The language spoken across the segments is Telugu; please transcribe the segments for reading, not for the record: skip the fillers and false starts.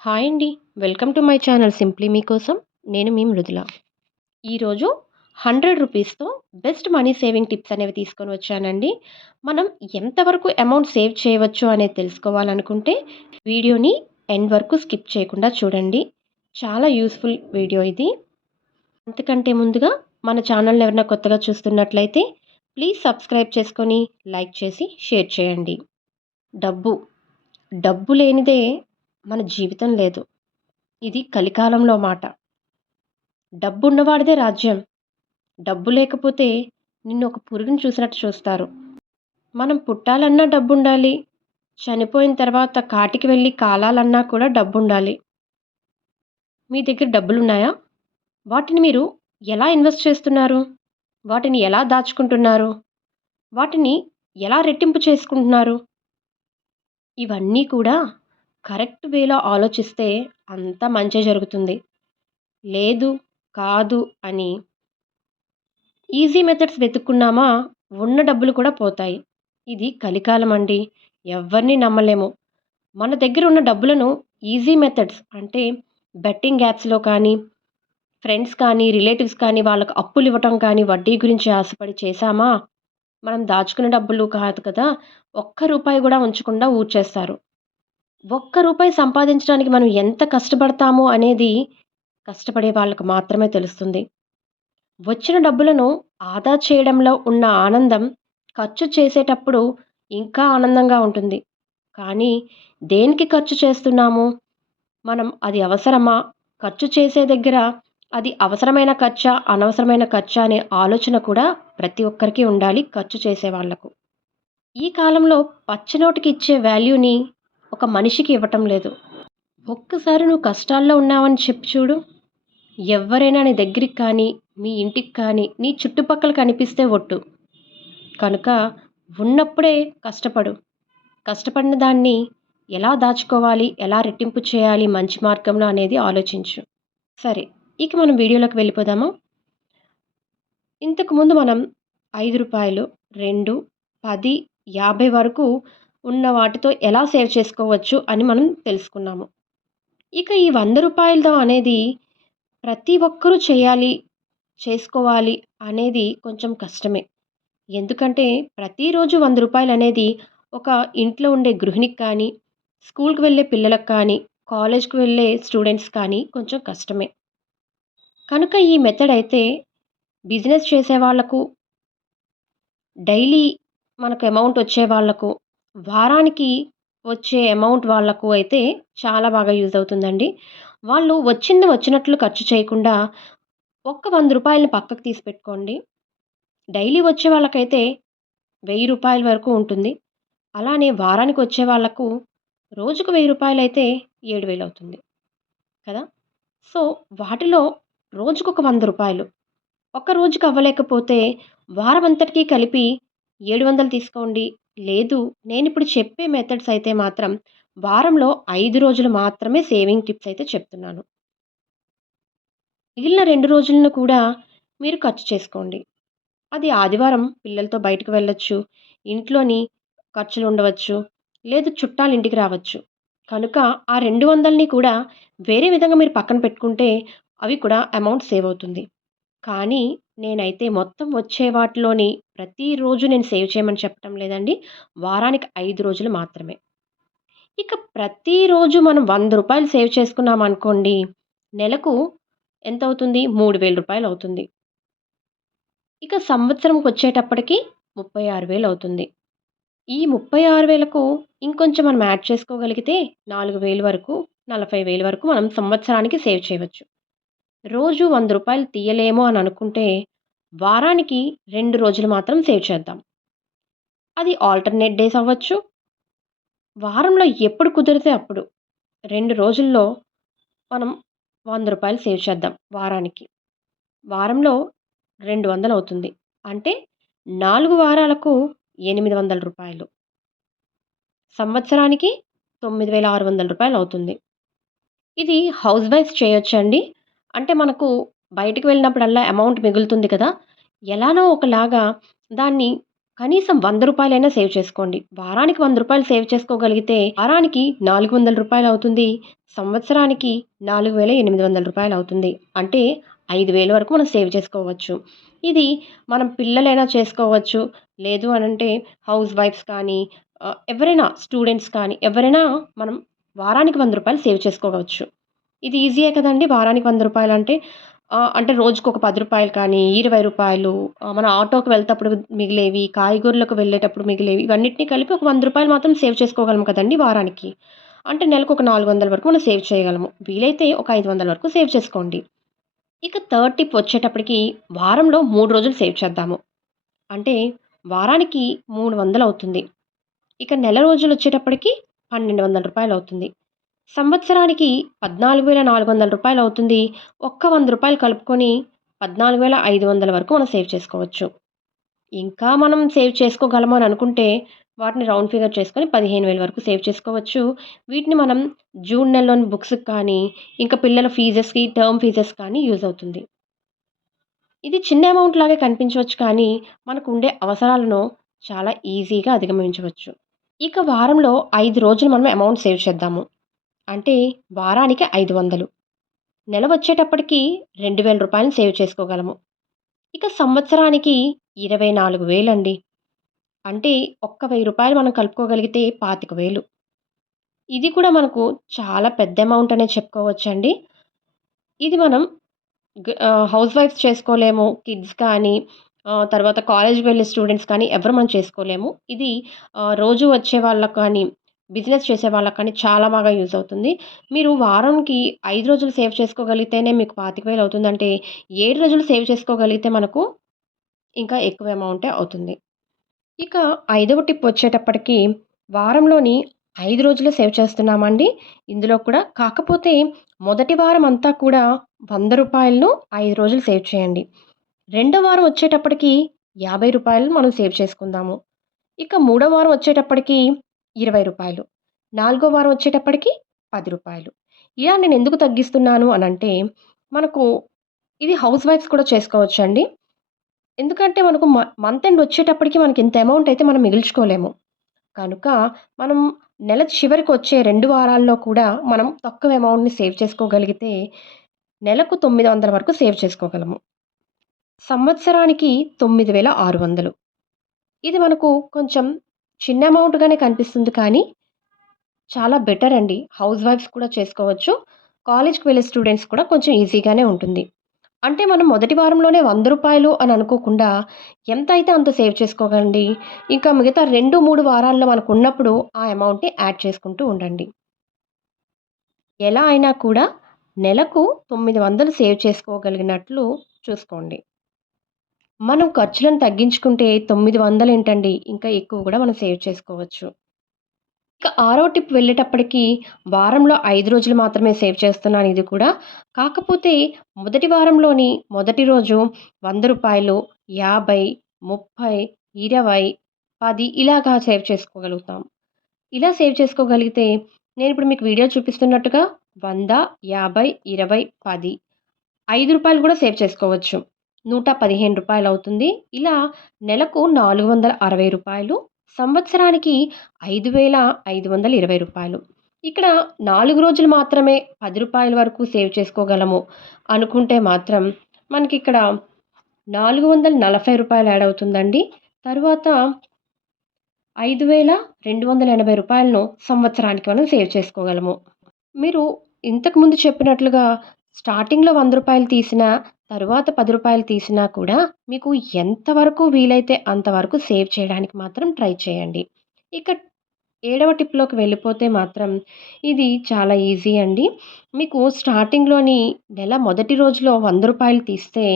హాయ్ అండి. Welcome to my channel simply మీకోసం. నేను మీ మృదుల. ఈరోజు రూ. 100తో బెస్ట్ మనీ సేవింగ్ టిప్స్ అనేవి తీసుకొని వచ్చానండి. మనం ఎంతవరకు అమౌంట్ సేవ్ చేయవచ్చు అనేది తెలుసుకోవాలనుకుంటే వీడియోని ఎండ్ వరకు స్కిప్ చేయకుండా చూడండి. చాలా యూస్ఫుల్ వీడియో ఇది. అంతకంటే ముందుగా మన ఛానల్‌ని ఎవరైనా కొత్తగా చూస్తున్నట్లయితే ప్లీజ్ సబ్స్క్రైబ్ చేసుకొని, లైక్ చేసి, షేర్ చేయండి. డబ్బు, డబ్బు లేనిదే మన జీవితం లేదు. ఇది కలికాలంలో మాట. డబ్బున్నవాడిదే రాజ్యం. డబ్బు లేకపోతే నిన్ను ఒక పురుగుని చూసినట్టు చూస్తారు. మనం పుట్టాలన్నా డబ్బుండాలి. చనిపోయిన తర్వాత కాటికి వెళ్ళి కాలాలన్నా కూడా డబ్బుండాలి. మీ దగ్గర డబ్బులున్నాయా? వాటిని మీరు ఎలా ఇన్వెస్ట్ చేస్తున్నారు? వాటిని ఎలా దాచుకుంటున్నారు? వాటిని ఎలా రెట్టింపు చేసుకుంటున్నారు? ఇవన్నీ కూడా కరెక్ట్ వేలో ఆలోచిస్తే అంతా మంచే జరుగుతుంది. లేదు, కాదు అని ఈజీ మెథడ్స్ వెతుక్కున్నామా ఉన్న డబ్బులు కూడా పోతాయి. ఇది కలికాలం అండి. ఎవ్వరిని నమ్మలేము. మన దగ్గర ఉన్న డబ్బులను ఈజీ మెథడ్స్ అంటే బెట్టింగ్ యాప్స్‌లో కానీ, ఫ్రెండ్స్ కానీ, రిలేటివ్స్ కానీ వాళ్ళకి అప్పులు ఇవ్వటం కానీ, వడ్డీ గురించి ఆశపడి చేశామా, మనం దాచుకున్న డబ్బులు కాదు కదా! ఒక్క రూపాయి కూడా ఉంచకుండా ఊడ్చేస్తారు. ఒక్క రూపాయి సంపాదించడానికి మనం ఎంత కష్టపడతామో అనేది కష్టపడే వాళ్ళకి మాత్రమే తెలుస్తుంది. వచ్చిన డబ్బులను ఆదా చేయడంలో ఉన్న ఆనందం ఖర్చు చేసేటప్పుడు ఇంకా ఆనందంగా ఉంటుంది. కానీ దేనికి ఖర్చు చేస్తున్నాము? మనం అది అవసరమా? ఖర్చు చేసే దగ్గర అది అవసరమైన ఖర్చా? అనవసరమైన ఖర్చా? అనే ఆలోచన కూడా ప్రతి ఒక్కరికి ఉండాలి ఖర్చు చేసేవాళ్లకు. ఈ కాలంలో పచ్చనోటికి ఇచ్చే వాల్యూని ఒక మనిషికి ఇవ్వటం లేదు. ఒక్కసారి నువ్వు కష్టాల్లో ఉన్నావని చెప్పి చూడు. ఎవ్వరైనా నీ దగ్గరికి కానీ, మీ ఇంటికి కానీ, నీ చుట్టుపక్కల కనిపిస్తే ఒట్టు. కనుక ఉన్నప్పుడే కష్టపడు. కష్టపడిన దాన్ని ఎలా దాచుకోవాలి, ఎలా రెట్టింపు చేయాలి మంచి మార్గంలో అనేది ఆలోచించు. సరే, ఇక మనం వీడియోలోకి వెళ్ళిపోదామా? ఇంతకుముందు మనం రూ. 5, 2, 10, 50 వరకు ఉన్న వాటితో ఎలా సేవ్ చేసుకోవచ్చు అని మనం తెలుసుకున్నాము. ఇక ఈ రూ. 100 అనేది ప్రతి ఒక్కరూ చేయాలి, చేసుకోవాలి అనేది కొంచెం కష్టమే. ఎందుకంటే ప్రతిరోజు రూ. 100 అనేది ఒక ఇంట్లో ఉండే గృహిణికి కానీ, స్కూల్‌కి వెళ్ళే పిల్లలకు కానీ, కాలేజ్‌కి వెళ్ళే స్టూడెంట్స్ కానీ కొంచెం కష్టమే. కనుక ఈ మెథడ్ అయితే బిజినెస్ చేసేవాళ్లకు, డైలీ మనకు అమౌంట్ వచ్చే వాళ్లకు, వారానికి వచ్చే అమౌంట్ వాళ్లకు అయితే చాలా బాగా యూజ్ అవుతుందండి. వాళ్ళు వచ్చింది వచ్చినట్లు ఖర్చు చేయకుండా ఒక్క రూ. 100 పక్కకు తీసి పెట్టుకోండి. డైలీ వచ్చే వాళ్ళకైతే రూ. 1000 వరకు ఉంటుంది. అలానే వారానికి వచ్చే వాళ్ళకు రోజుకు రూ. 1000 అయితే 7000 అవుతుంది కదా! సో, వాటిలో రోజుకొక రూ. 100. ఒక రోజుకి అవ్వలేకపోతే వారమంతటికి కలిపి 700 తీసుకోండి. లేదు, నేనిప్పుడు చెప్పే మెథడ్స్ అయితే మాత్రం వారంలో 5 రోజులు మాత్రమే సేవింగ్ టిప్స్ అయితే చెప్తున్నాను. మిగిలిన 2 రోజులను కూడా మీరు ఖర్చు చేసుకోండి. అది ఆదివారం పిల్లలతో బయటకు వెళ్ళొచ్చు. ఇంట్లోని ఖర్చులుండవచ్చు. లేదు, చుట్టాలు ఇంటికి రావచ్చు. కనుక ఆ 200ని కూడా వేరే విధంగా మీరు పక్కన పెట్టుకుంటే అవి కూడా అమౌంట్ సేవ్ అవుతుంది. కానీ నేనైతే మొత్తం వచ్చే వాటిలోని ప్రతిరోజు నేను సేవ్ చేయమని చెప్పటం లేదండి. వారానికి 5 రోజులు మాత్రమే. ఇక ప్రతిరోజు మనం రూ. 100 సేవ్ చేసుకున్నామనుకోండి, నెలకు ఎంతవుతుంది? రూ. 3000 అవుతుంది. ఇక సంవత్సరంకొచ్చేటప్పటికి 36,000 అవుతుంది. ఈ 36,000కు ఇంకొంచెం మనం యాడ్ చేసుకోగలిగితే 4,000 వరకు, 40,000 వరకు మనం సంవత్సరానికి సేవ్ చేయవచ్చు. రోజు రూ. 100 తీయలేము అని అనుకుంటే వారానికి 2 రోజులు మాత్రం సేవ్ చేద్దాం. అది ఆల్టర్‌నేట్ డేస్ అవ్వచ్చు. వారంలో ఎప్పుడు కుదిరితే అప్పుడు 2 రోజుల్లో మనం రూ. 100 సేవ్ చేద్దాం వారానికి. వారంలో 200 అవుతుంది. అంటే 4 వారాలకు రూ. 800. సంవత్సరానికి రూ. 9,600 అవుతుంది. ఇది హౌస్ వైఫ్స్ చేయొచ్చండి. అంటే మనకు బయటికి వెళ్ళినప్పుడల్లా అమౌంట్ మిగులుతుంది కదా! ఎలానో ఒకలాగా దాన్ని కనీసం రూ. 100 సేవ్ చేసుకోండి. వారానికి రూ. 100 సేవ్ చేసుకోగలిగితే వారానికి రూ. 400 అవుతుంది. సంవత్సరానికి రూ. 4,800 అవుతుంది. అంటే 5,000 వరకు మనం సేవ్ చేసుకోవచ్చు. ఇది మనం పిల్లలైనా చేసుకోవచ్చు. లేదు అనంటే హౌస్ వైఫ్స్ కానీ ఎవరైనా స్టూడెంట్స్ కానీ ఎవరైనా మనం వారానికి రూ. 100 సేవ్ చేసుకోవచ్చు. ఇది ఈజీయే కదండీ! వారానికి రూ. 100 అంటే అంటే రోజుకొక రూ. 10 కానీ, రూ. 20 మన ఆటోకి వెళ్తప్పుడు మిగిలేవి, కాయగూరలకు వెళ్ళేటప్పుడు మిగిలేవి ఇవన్నిటిని కలిపి ఒక రూ. 100 మాత్రం సేవ్ చేసుకోగలం కదండీ వారానికి. అంటే నెలకు ఒక 400 వరకు మనం సేవ్ చేయగలము. వీలైతే ఒక 500 వరకు సేవ్ చేసుకోండి. ఇక థర్డ్ టిప్ వచ్చేటప్పటికి వారంలో 3 రోజులు సేవ్ చేద్దాము. అంటే వారానికి 300 అవుతుంది. ఇక నెల రోజులొచ్చేటప్పటికి రూ. 1,200 అవుతుంది. సంవత్సరానికి రూ. 14,400 అవుతుంది. ఒక్క రూ. 100 కలుపుకొని 14,500 వరకు మనం సేవ్ చేసుకోవచ్చు. ఇంకా మనం సేవ్ చేసుకోగలము అని అనుకుంటే వాటిని రౌండ్ ఫిగర్ చేసుకొని 15,000 వరకు సేవ్ చేసుకోవచ్చు. వీటిని మనం జూన్ నెలలోని బుక్స్‌కి కానీ, ఇంకా పిల్లల ఫీజెస్‌కి, టర్మ్ ఫీజెస్ కానీ యూజ్ అవుతుంది. ఇది చిన్న అమౌంట్ లాగే కనిపించవచ్చు కానీ, మనకుండే అవసరాలను చాలా ఈజీగా అధిగమించవచ్చు. ఇక వారంలో 5 రోజులు మనం అమౌంట్ సేవ్ చేద్దాము. అంటే వారానికి 500. నెల వచ్చేటప్పటికి రూ. 2,000 సేవ్ చేసుకోగలము. ఇక సంవత్సరానికి 24,000 అండి. అంటే ఒక్క రూ. 1,000 మనం కలుపుకోగలిగితే 25,000. ఇది కూడా మనకు చాలా పెద్ద అమౌంట్ అనే చెప్పుకోవచ్చండి. ఇది మనం హౌస్ వైఫ్స్ చేసుకోలేము. కిడ్స్ కానీ తర్వాత కాలేజ్‌కి వెళ్ళే స్టూడెంట్స్ కానీ ఎవరు మనం చేసుకోలేము. ఇది రోజు వచ్చే వాళ్ళకి కానీ, బిజినెస్ చేసే వాళ్ళకి కానీ చాలా బాగా యూజ్ అవుతుంది. మీరు వారానికి 5 రోజులు సేవ్ చేసుకోగలిగితేనే మీకు 25,000 అవుతుందంటే 7 రోజులు సేవ్ చేసుకోగలిగితే మనకు ఇంకా ఎక్కువ అమౌంటే అవుతుంది. ఇక ఐదవ టిప్ వచ్చేటప్పటికి వారంలోని 5 రోజులే సేవ్ చేస్తున్నామండి. ఇందులో కూడా కాకపోతే మొదటి వారం అంతా కూడా రూ. 100ను 5 రోజులు సేవ్ చేయండి. రెండో వారం వచ్చేటప్పటికి రూ. 50 మనం సేవ్ చేసుకుందాము. ఇక మూడో వారం వచ్చేటప్పటికి రూ. 20, నాలుగో వారం వచ్చేటప్పటికి రూ. 10. ఇలా నేను ఎందుకు తగ్గిస్తున్నాను అనంటే, మనకు ఇది హౌస్ వైఫ్స్ కూడా చేసుకోవచ్చండి. ఎందుకంటే మనకు మంత్ ఎండ్ వచ్చేటప్పటికి మనకి ఇంత అమౌంట్ అయితే మనం మిగిల్చుకోలేము. కనుక మనం నెల చివరికొచ్చే 2 వారాల్లో కూడా మనం తక్కువ అమౌంట్‌ని సేవ్ చేసుకోగలిగితే నెలకు 900 వరకు సేవ్ చేసుకోగలము. సంవత్సరానికి 9,600. ఇది మనకు కొంచెం చిన్న అమౌంట్‌గానే కనిపిస్తుంది కానీ చాలా బెటర్ అండి. హౌస్ వైఫ్స్ కూడా చేసుకోవచ్చు. కాలేజ్‌కి వెళ్ళే స్టూడెంట్స్ కూడా కొంచెం ఈజీగానే ఉంటుంది. అంటే మనం మొదటి వారంలోనే రూ. 100 అని అనుకోకుండా ఎంతైతే అంత సేవ్ చేసుకోగలండి. ఇంకా మిగతా 2, 3 వారాల్లో మనకున్నప్పుడు ఆ అమౌంట్‌ని యాడ్ చేసుకుంటూ ఉండండి. ఎలా అయినా కూడా నెలకు 900 సేవ్ చేసుకోగలిగినట్లు చూసుకోండి. మనం ఖర్చులను తగ్గించుకుంటే 900 ఏంటండి ఇంకా ఎక్కువ కూడా మనం సేవ్ చేసుకోవచ్చు. ఇక ఆరో టిప్ వెళ్ళేటప్పటికి వారంలో 5 రోజులు మాత్రమే సేవ్ చేస్తున్నాను ఇది కూడా. కాకపోతే మొదటి వారంలోని మొదటి రోజు రూ. 100, 50, 30, 20, 10 ఇలాగా సేవ్ చేసుకోగలుగుతాం. ఇలా సేవ్ చేసుకోగలిగితే నేనిప్పుడు మీకు వీడియో చూపిస్తున్నట్టుగా 100, 50, 20, 10 రూ. 5 కూడా సేవ్ చేసుకోవచ్చు. రూ. 115 అవుతుంది. ఇలా నెలకు రూ. 460, సంవత్సరానికి రూ. 5,520. ఇక్కడ 4 రోజులు మాత్రమే రూ. 10 వరకు సేవ్ చేసుకోగలము అనుకుంటే మాత్రం మనకిక్కడ రూ. 440 యాడ్ అవుతుందండి. తరువాత రూ. 5,280 సంవత్సరానికి మనం సేవ్ చేసుకోగలము. మీరు ఇంతకుముందు చెప్పినట్లుగా స్టార్టింగ్‌లో రూ. 100 తీసినా, తరువాత రూ. 10 తీసినా కూడా మీకు ఎంతవరకు వీలైతే అంతవరకు సేవ్ చేయడానికి మాత్రం ట్రై చేయండి. ఇక ఏడవ టిప్‌లోకి వెళ్ళిపోతే మాత్రం ఇది చాలా ఈజీ అండి. మీకు స్టార్టింగ్‌లోని నెల మొదటి రోజులో రూ. 100 తీస్తే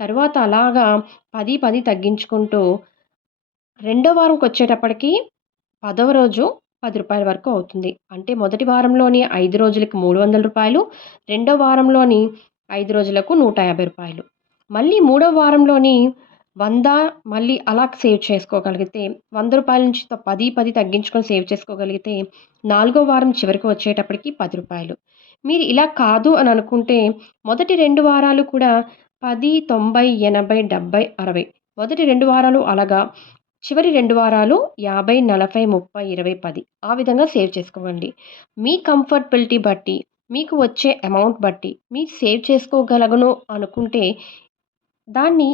తరువాత అలాగా 10, 10 తగ్గించుకుంటూ రెండో వారంకొచ్చేటప్పటికి పదవ రోజు రూ. 10 వరకు అవుతుంది. అంటే మొదటి వారంలోని 5 రోజులకి రూ. 300, రెండో వారంలోని 5 రోజులకు రూ. 150. మళ్ళీ మూడో వారంలోని 100 మళ్ళీ అలా సేవ్ చేసుకోగలిగితే రూ. 100 నుంచి 10, 10 తగ్గించుకొని సేవ్ చేసుకోగలిగితే నాలుగో వారం చివరికి వచ్చేటప్పటికి రూ. 10. మీరు ఇలా కాదు అని అనుకుంటే మొదటి 2 వారాలు కూడా 10, 90, 80, 70, 60 మొదటి 2 వారాలు అలాగా చివరి 2 వారాలు 50, 40, 30, 20, 10 ఆ విధంగా సేవ్ చేసుకోండి. మీ కంఫర్టబిలిటీ బట్టి మీకు వచ్చే అమౌంట్ బట్టి మీరు సేవ్ చేసుకోగలను అనుకుంటే దాన్ని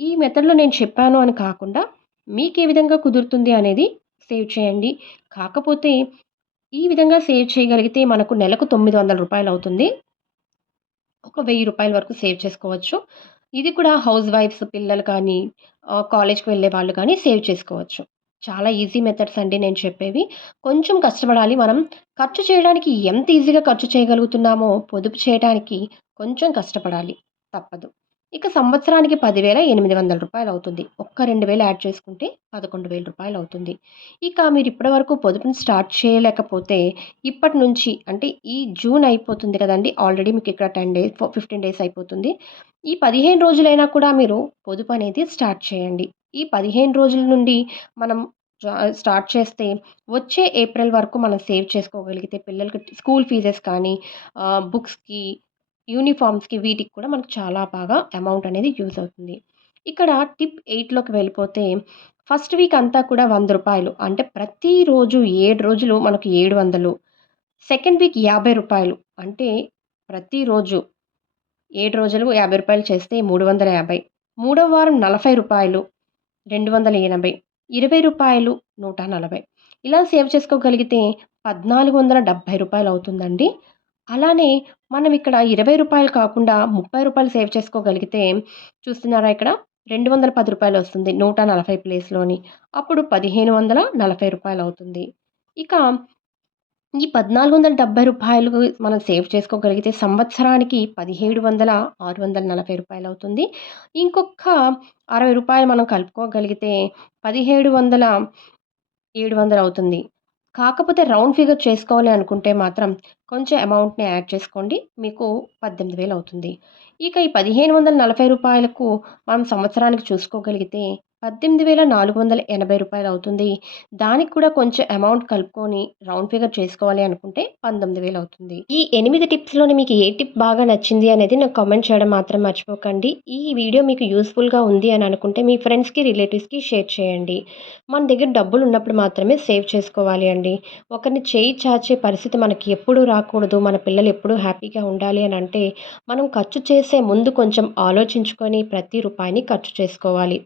ఈ మెథడ్‌లో నేను చెప్పాను అని కాకుండా మీకే విధంగా కుదురుతుంది అనేది సేవ్ చేయండి. కాకపోతే ఈ విధంగా సేవ్ చేయగలిగితే మనకు నెలకు రూ. 900 అవుతుంది. ఒక రూ. 1000 వరకు సేవ్ చేసుకోవచ్చు. ఇది కూడా హౌస్ వైఫ్స్ పిల్లలు కానీ, కాలేజ్‌కి వెళ్ళే వాళ్ళు కానీ సేవ్ చేసుకోవచ్చు. చాలా ఈజీ మెథడ్స్ అండి నేను చెప్పేవి. కొంచెం కష్టపడాలి. మనం ఖర్చు చేయడానికి ఎంత ఈజీగా ఖర్చు చేయగలుగుతున్నామో, పొదుపు చేయటానికి కొంచెం కష్టపడాలి. తప్పదు. ఇక సంవత్సరానికి రూ. 10,800 అవుతుంది. ఒక్క 2,000 యాడ్ చేసుకుంటే రూ. 11,000 అవుతుంది. ఇక మీరు ఇప్పటి వరకు పొదుపుని స్టార్ట్ చేయలేకపోతే ఇప్పటి నుంచి అంటే ఈ జూన్ అయిపోతుంది కదండీ! ఆల్రెడీ మీకు ఇక్కడ 10 డేస్ 15 డేస్ అయిపోతుంది. ఈ 15 రోజులైనా కూడా మీరు పొదుపు అనేది స్టార్ట్ చేయండి. ఈ 15 రోజుల నుండి మనం స్టార్ట్ చేస్తే వచ్చే ఏప్రిల్ వరకు మనం సేవ్ చేసుకోగలిగితే పిల్లలకి స్కూల్ ఫీజెస్ కానీ, బుక్స్‌కి, యూనిఫార్మ్స్‌కి వీటికి కూడా మనకు చాలా బాగా అమౌంట్ అనేది యూజ్ అవుతుంది. ఇక్కడ టిప్ 8లోకి వెళ్ళిపోతే ఫస్ట్ వీక్ అంతా కూడా రూ. 100 అంటే ప్రతిరోజు 7 రోజులు మనకు 700. సెకండ్ వీక్ రూ. 50 అంటే ప్రతిరోజు 7 రోజులు రూ. 50 చేస్తే 350. మూడో వారం రూ. 40 280. రూ. 20 140. ఇలా సేవ్ చేసుకోగలిగితే రూ. 1,470 అవుతుందండి. అలానే మనం ఇక్కడ రూ. 20 కాకుండా రూ. 30 సేవ్ చేసుకోగలిగితే చూస్తున్నారా ఇక్కడ రూ. 210 వస్తుంది. 140 ప్లేస్‌లోని. అప్పుడు రూ. 1,540 అవుతుంది. ఇక ఈ రూ. 1,470 మనం సేవ్ చేసుకోగలిగితే సంవత్సరానికి 17,00 640 అవుతుంది. ఇంకొక రూ. 60 మనం కలుపుకోగలిగితే 1700 700 అవుతుంది. కాకపోతే రౌండ్ ఫిగర్ చేసుకోవాలి అనుకుంటే మాత్రం కొంచెం అమౌంట్‌ని యాడ్ చేసుకోండి. మీకు 18,000 అవుతుంది. ఇక ఈ రూ. 1,540కు మనం సంవత్సరానికి చూసుకోగలిగితే రూ. 18,480 అవుతుంది. దానికి కూడా కొంచెం అమౌంట్ కలుపుకొని రౌండ్ ఫిగర్ చేసుకోవాలి అనుకుంటే 19,000 అవుతుంది. ఈ 8 టిప్స్‌లోని మీకు ఏ టిప్ బాగా నచ్చింది అనేది నాకు కామెంట్ చేయడం మాత్రం మర్చిపోకండి. ఈ వీడియో మీకు యూజ్‌ఫుల్‌గా ఉంది అని అనుకుంటే మీ ఫ్రెండ్స్‌కి, రిలేటివ్స్‌కి షేర్ చేయండి. మన దగ్గర డబ్బులున్నప్పుడు మాత్రమే సేవ్ చేసుకోవాలి అండి. ఒకరిని చేయి చాచే పరిస్థితి మనకి ఎప్పుడూ రాకూడదు. మన పిల్లలు ఎప్పుడూ హ్యాపీగా ఉండాలి అని అంటే మనం ఖర్చు చేసే ముందు కొంచెం ఆలోచించుకొని ప్రతి రూపాయిని ఖర్చు చేసుకోవాలి.